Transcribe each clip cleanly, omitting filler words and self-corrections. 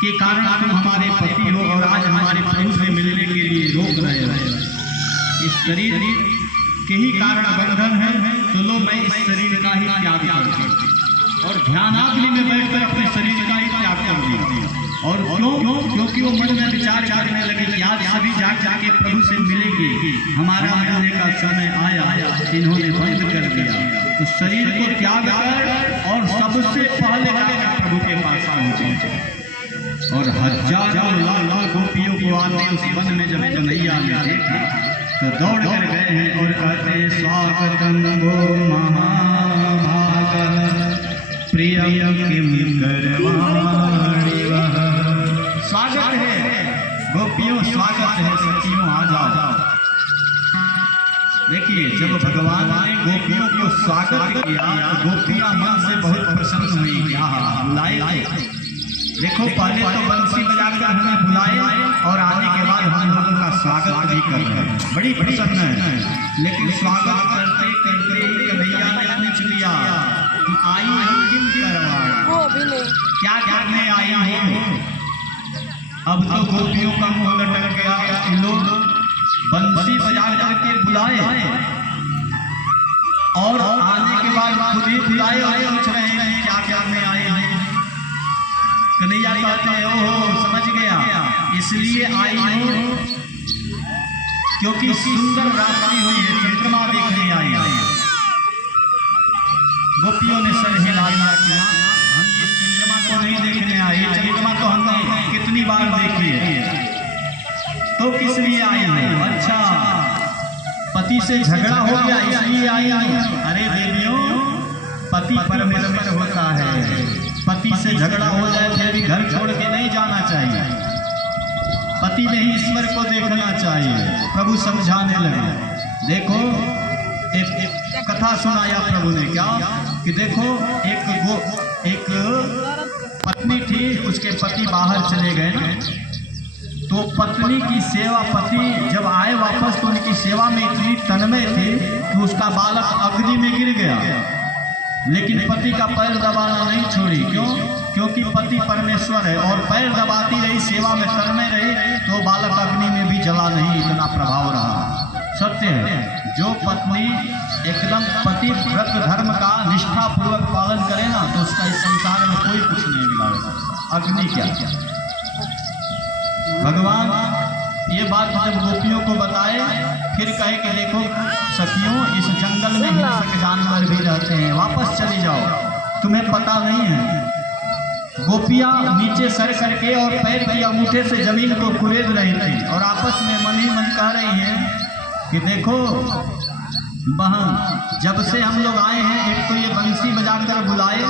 के कारण तुम हमारे पति हो और आज हमारे प्रभु से मिलने के लिए रोक रहे हो। इस शरीर के ही कारण बंधन है, तो लो मैं इस शरीर का ही त्याग करती और ध्यानाग्नि में बैठकर अपने शरीर का ही त्याग कर दी। और क्यों? क्योंकि वो मन में विचार करने लगे कि आज सभी जाके प्रभु से मिलेंगे, हमारा मिलने का समय आया, इन्होंने बंद कर दिया। तो शरीर को त्याग कर और सबसे पहले जाकर प्रभु के पास पहुंचे और हजारों लाखों गोपियों को आते उस वन में जब कन्हैया ने देखा तो दौड़ कर गए हैं और कहते हैं स्वागतम वो महाभागा प्रियम किम करवाणि वह। स्वागत है गोपियों, स्वागत है सखियों, आ जाओ। देखिए जब भगवान ने गोपियों को स्वागत किया तो गोपियां मन से बहुत प्रसन्न हुई। बुलाए, देखो पहले तो बंसी बजाकर हमें बुलाए और आने के बाद हम लोगों का स्वागत भी कर रहे हैं, बड़ी प्रसन्न है। लेकिन स्वागत करते करते कन्हैया ने पूछ लिया कि आई हो किम करवाणि, क्या करने आई हो? अब तो गोपियों का मुंह लटक गया, लोग बंसी बजा करके बुलाए और आने के बाद खुद ही बुलाए और पूछ रहे हैं क्या करने आए हैं। कन्हैया कहते हैं ओहो समझ गया, इसलिए आई हो क्योंकि सुंदर रात्रि हुई है, चंद्रमा देखने आई है। गोपियों ने सर हिलाया किया, हम इस चंद्रमा को नहीं देखने आए, चंद्रमा तो हमने कितनी बार देखी है, तो किस लिए आई हो? अच्छा पति से झगड़ा हो गया इसलिए आई हो? अरे देवियों, पति परमेश्वर होता है, पति से झगड़ा हो जाए फिर भी घर छोड़ के नहीं जाना चाहिए, पति में ही ईश्वर को देखना चाहिए। प्रभु समझाने लगे। देखो एक कथा सुनाया प्रभु ने, क्या कि देखो एक पत्नी थी, उसके पति बाहर चले गए ना, तो पत्नी की सेवा, पति जब आए वापस तो उनकी सेवा में इतनी तन्मय थी कि उसका बालक अग्नि में गिर गया, लेकिन पति का पैर दबाना नहीं छोड़ी। क्यों? क्योंकि पति परमेश्वर है और पैर दबाती रही, सेवा में तन्मय रही, तो बालक अग्नि में भी जला नहीं, इतना प्रभाव रहा। सत्य है, जो पत्नी एकदम पति व्रत धर्म का निष्ठा पूर्वक पालन करे ना, तो उसका इस संसार में कोई कुछ नहीं बिगाड़ेगा। अग्नि क्या? भगवान ये बात जब गोपियों को बताए, फिर कहे कि देखो सखियों, इस जंगल में हिंसक जानवर भी रहते हैं, वापस चली जाओ, तुम्हें पता नहीं है। गोपियां नीचे सर करके और पैर की अंगूठे से जमीन को कुरेद रही थी और आपस में मन ही मन कह रही हैं कि देखो बहन, जब से हम लोग आए हैं, एक तो ये बंसी बजाकर बुलाए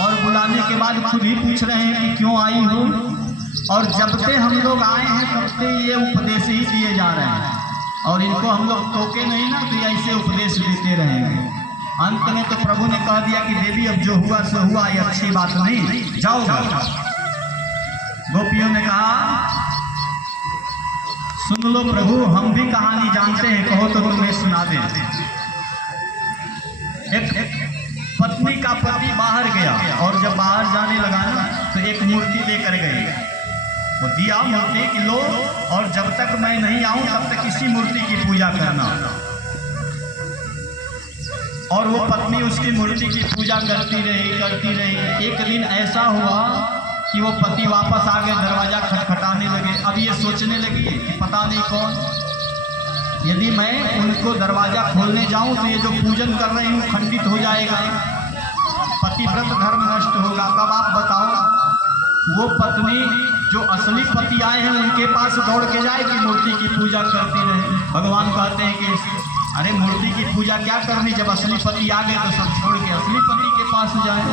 और बुलाने के बाद खुद ही पूछ रहे हैं कि क्यों आई हो, और जब से हम लोग आए हैं तब से ये उपदेश ही दिए जा रहे हैं, और इनको हम लोग टोके नहीं ना, तो ऐसे उपदेश देते रहेंगे। अंत में तो प्रभु ने कह दिया कि देवी अब जो हुआ सो हुआ, ये अच्छी बात नहीं, जाओ जाओ। गोपियों ने कहा सुन लो प्रभु, हम भी कहानी जानते हैं, कहो तो तुम्हें सुना दे। एक पत्नी का पति बाहर गया और जब बाहर जाने लगा ना, तो एक मूर्ति लेकर गई, वो दिया मूर्ति कि लो, और जब तक मैं नहीं आऊं तब तक इसी मूर्ति की पूजा करना। और वो पत्नी उसकी मूर्ति की पूजा करती रही। एक दिन ऐसा हुआ कि वो पति वापस आ गए, दरवाजा खटखटाने लगे। अब ये सोचने लगी कि पता नहीं कौन, यदि मैं उनको दरवाजा खोलने जाऊं तो ये जो पूजन कर रही हूँ खंडित हो जाएगा, पतिव्रत धर्म नष्ट होगा। कब आप बताओ, वो पत्नी जो असली पति आए हैं उनके पास दौड़ के जाए कि मूर्ति की पूजा करती रहे। भगवान कहते हैं कि अरे मूर्ति की पूजा क्या करनी, जब असली पति आ गए तो सब छोड़ के असली पति के पास जाए।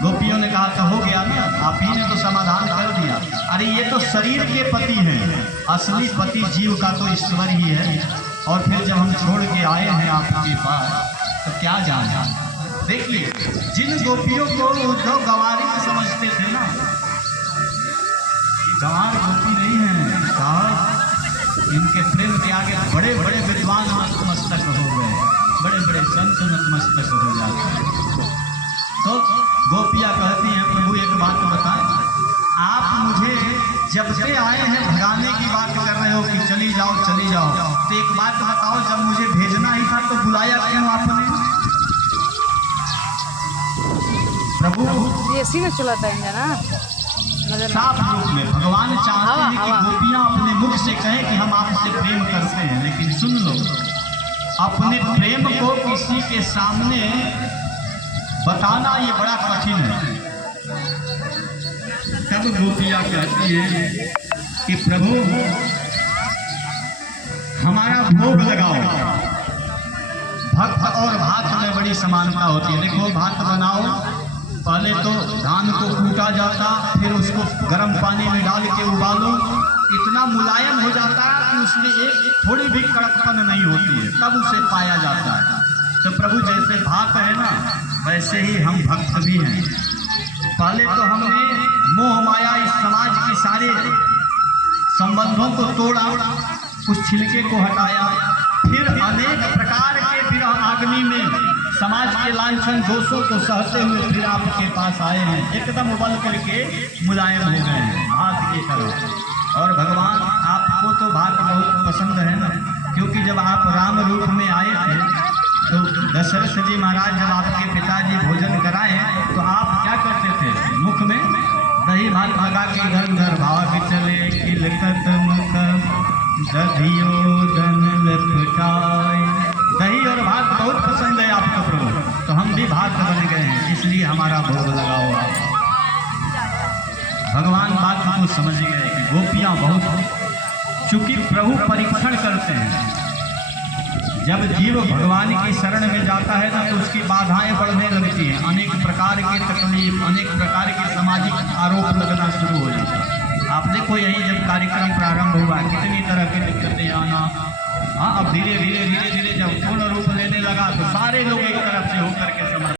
गोपियों ने कहा तो हो गया ना, आप ही ने तो समाधान कर दिया। अरे ये तो शरीर के पति हैं, असली पति जीव का तो ईश्वर ही है। और फिर जब हम छोड़ के आए हैं आपके पास तो क्या जाना। देखिए जिन गोपियों को उद्धव गंवारी समझते थे ना, गंवार गोपी नहीं है साहब, इनके प्रेम के आगे बड़े बड़े विद्वान नतमस्तक हो गए, बड़े बड़े संत नतमस्तक हो जाते हैं। तो गोपियाँ कहती हैं प्रभु एक बात बताएं, जाओ चली जाओ। तो एक बात बताओ, जब मुझे भेजना ही था तो बुलाया क्यों आपने? प्रभु एसी में चलाता है इंजन ना साफ रूप में भगवान चाहते हैं कि गोपियां अपने मुख से कहें कि हम आपसे प्रेम करते हैं, लेकिन सुन लो, अपने प्रेम को किसी के सामने बताना ये बड़ा कठिन है। तब गोपियां कहती है कि प्रभु हमारा भोग लगाओ। भक्त और भात में बड़ी समानता होती है। देखो, भात बनाओ, पहले तो धान को कूटा जाता, फिर उसको गर्म पानी में डाल के उबालो, इतना मुलायम हो जाता है कि उसमें एक थोड़ी भी कड़कपन नहीं होती है, तब उसे पाया जाता है। तो प्रभु जैसे भात है ना, वैसे ही हम भक्त भी हैं। पहले तो हमने मोह माया इस समाज के सारे संबंधों को तोड़ा, कुछ छिलके को हटाया, फिर अनेक प्रकार के विरह अग्नि में समाज के लांछन दोषों को सहते हुए फिर आपके पास आए हैं, एकदम उबल करके मुलायम हो गए हैं भात की तरह। और भगवान आपको तो भात बहुत पसंद है ना, क्योंकि जब आप राम रूप में आए थे तो दशरथ जी महाराज जब आपके पिताजी भोजन कराए तो आप क्या करते थे? मुख में दही भात लगा के इधर उधर भाव चले किलकत मुख दधियोदन लपटाए। दही और भात बहुत पसंद है आपको प्रभु, तो हम भी भात बन गए हैं, इसलिए हमारा भोग लगाओ आप। भगवान बात को समझ गए कि गोपियां बहुत, चूंकि प्रभु परीक्षण करते हैं। जब जीव भगवान की शरण में जाता है ना, तो उसकी बाधाएं बढ़ने लगती हैं, अनेक प्रकार की तकलीफ, अनेक प्रकार के सामाजिक आरोप लगना शुरू हो जाता है। आप देखो, यही जब कार्यक्रम प्रारंभ हुआ कितनी तरह की दिक्कतें आना। हाँ, अब धीरे धीरे धीरे धीरे जब